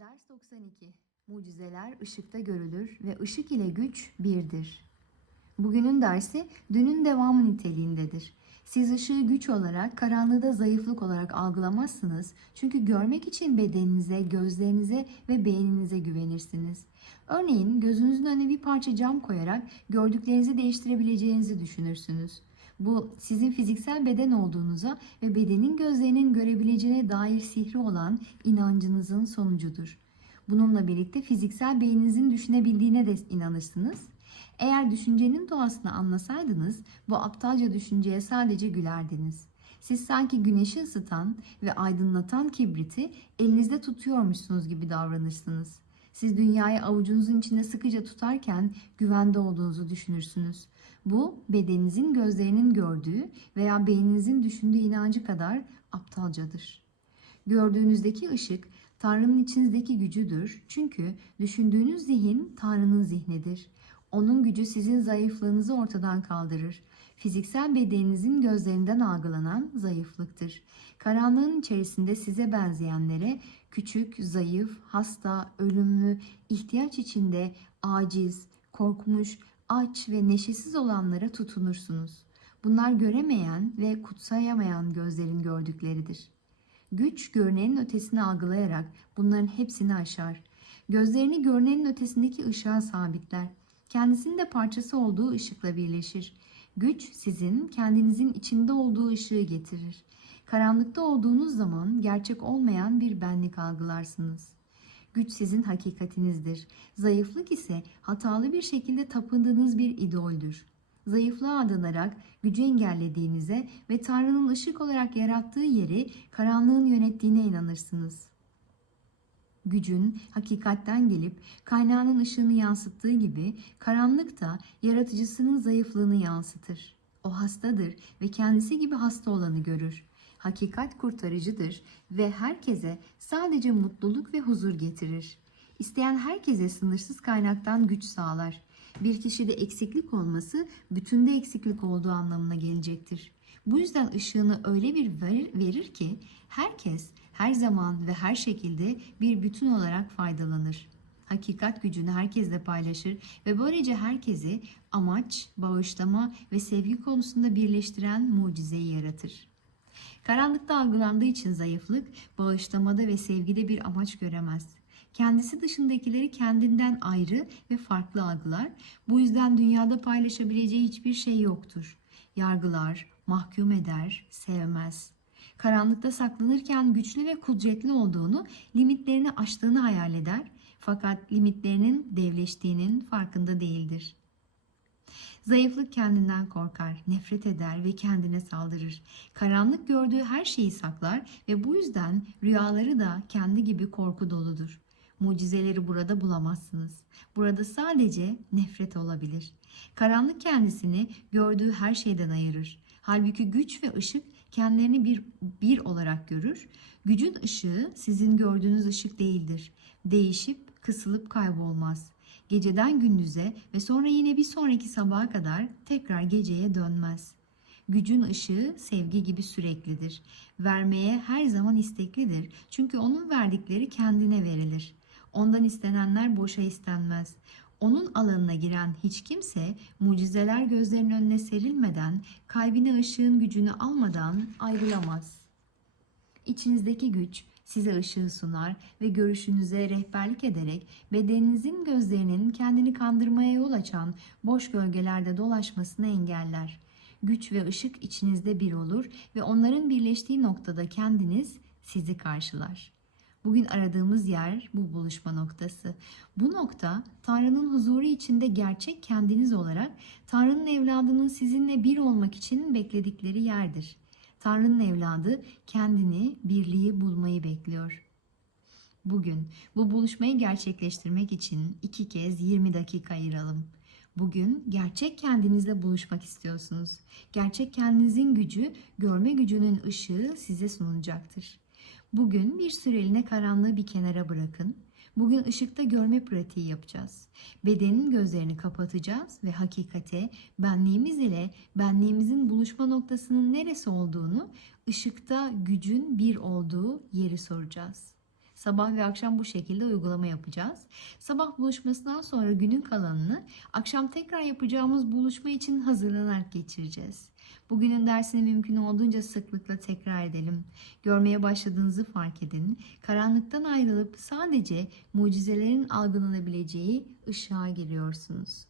Ders 92 Mucizeler ışıkta görülür ve ışık ile güç birdir. Bugünün dersi dünün devamı niteliğindedir. Siz ışığı güç olarak, karanlığı zayıflık olarak algılamazsınız. Çünkü görmek için bedeninize, gözlerinize ve beyninize güvenirsiniz. Örneğin gözünüzün önüne bir parça cam koyarak gördüklerinizi değiştirebileceğinizi düşünürsünüz. Bu sizin fiziksel beden olduğunuza ve bedenin gözlerinin görebileceğine dair sihri olan inancınızın sonucudur. Bununla birlikte fiziksel beyninizin düşünebildiğine de inanırsınız. Eğer düşüncenin doğasını anlasaydınız bu aptalca düşünceye sadece gülerdiniz. Siz sanki güneşi ısıtan ve aydınlatan kibriti elinizde tutuyormuşsunuz gibi davranırsınız. Siz dünyayı avucunuzun içinde sıkıca tutarken güvende olduğunuzu düşünürsünüz. Bu bedeninizin gözlerinin gördüğü veya beyninizin düşündüğü inancı kadar aptalcadır. Gördüğünüzdeki ışık Tanrı'nın içinizdeki gücüdür. Çünkü düşündüğünüz zihin Tanrı'nın zihnidir. Onun gücü sizin zayıflığınızı ortadan kaldırır. Fiziksel bedeninizin gözlerinden algılanan zayıflıktır. Karanlığın içerisinde size benzeyenlere küçük, zayıf, hasta, ölümlü, ihtiyaç içinde, aciz, korkmuş, aç ve neşesiz olanlara tutunursunuz. Bunlar göremeyen ve kutsayamayan gözlerin gördükleridir. Güç görünenin ötesini algılayarak bunların hepsini aşar. Gözlerini görünenin ötesindeki ışığa sabitler. Kendisinin de parçası olduğu ışıkla birleşir. Güç sizin kendinizin içinde olduğu ışığı getirir. Karanlıkta olduğunuz zaman gerçek olmayan bir benlik algılarsınız. Güç sizin hakikatinizdir. Zayıflık ise hatalı bir şekilde tapındığınız bir idoldür. Zayıflığa adanarak gücü engellediğinize ve Tanrı'nın ışık olarak yarattığı yeri karanlığın yönettiğine inanırsınız. Gücün hakikatten gelip kaynağının ışığını yansıttığı gibi karanlık da yaratıcısının zayıflığını yansıtır. O hastadır ve kendisi gibi hasta olanı görür. Hakikat kurtarıcıdır ve herkese sadece mutluluk ve huzur getirir. İsteyen herkese sınırsız kaynaktan güç sağlar. Bir kişide eksiklik olması bütünde eksiklik olduğu anlamına gelecektir. Bu yüzden ışığını öyle bir verir, verir ki herkes her zaman ve her şekilde bir bütün olarak faydalanır. Hakikat gücünü herkesle paylaşır ve böylece herkesi amaç, bağışlama ve sevgi konusunda birleştiren mucizeyi yaratır. Karanlıkta algılandığı için zayıflık, bağışlamada ve sevgide bir amaç göremez. Kendisi dışındakileri kendinden ayrı ve farklı algılar. Bu yüzden dünyada paylaşabileceği hiçbir şey yoktur. Yargılar, mahkum eder, sevmez. Karanlıkta saklanırken güçlü ve kudretli olduğunu, limitlerini aştığını hayal eder. Fakat limitlerinin devleştiğinin farkında değildir. Zayıflık kendinden korkar, nefret eder ve kendine saldırır. Karanlık gördüğü her şeyi saklar ve bu yüzden rüyaları da kendi gibi korku doludur. Mucizeleri burada bulamazsınız. Burada sadece nefret olabilir. Karanlık kendisini gördüğü her şeyden ayırır. Halbuki güç ve ışık kendilerini bir, bir olarak görür. Gücün ışığı sizin gördüğünüz ışık değildir. Değişip kısılıp kaybolmaz. Geceden gündüze ve sonra yine bir sonraki sabaha kadar tekrar geceye dönmez. Gücün ışığı sevgi gibi süreklidir. Vermeye her zaman isteklidir. Çünkü onun verdikleri kendine verilir. Ondan istenenler boşa istenmez. Onun alanına giren hiç kimse mucizeler gözlerinin önüne serilmeden, kalbine ışığın gücünü almadan ayrılamaz. İçinizdeki güç size ışığı sunar ve görüşünüze rehberlik ederek bedeninizin gözlerinin kendini kandırmaya yol açan boş gölgelerde dolaşmasını engeller. Güç ve ışık içinizde bir olur ve onların birleştiği noktada kendiniz sizi karşılar. Bugün aradığımız yer bu buluşma noktası. Bu nokta Tanrı'nın huzuru içinde gerçek kendiniz olarak Tanrı'nın evladının sizinle bir olmak için bekledikleri yerdir. Tanrı'nın evladı kendini, birliği bulmayı bekliyor. Bugün bu buluşmayı gerçekleştirmek için iki kez 20 dakika ayıralım. Bugün gerçek kendinizle buluşmak istiyorsunuz. Gerçek kendinizin gücü, görme gücünün ışığı size sunulacaktır. Bugün bir süreliğine karanlığı bir kenara bırakın. Bugün ışıkta görme pratiği yapacağız. Bedenin gözlerini kapatacağız ve hakikate, benliğimiz ile benliğimizin buluşma noktasının neresi olduğunu, ışıkta gücün bir olduğu yeri soracağız. Sabah ve akşam bu şekilde uygulama yapacağız. Sabah buluşmasından sonra günün kalanını akşam tekrar yapacağımız buluşma için hazırlanarak geçireceğiz. Bugünün dersini mümkün olduğunca sıklıkla tekrar edelim. Görmeye başladığınızı fark edin. Karanlıktan ayrılıp sadece mucizelerin algılanabileceği ışığa giriyorsunuz.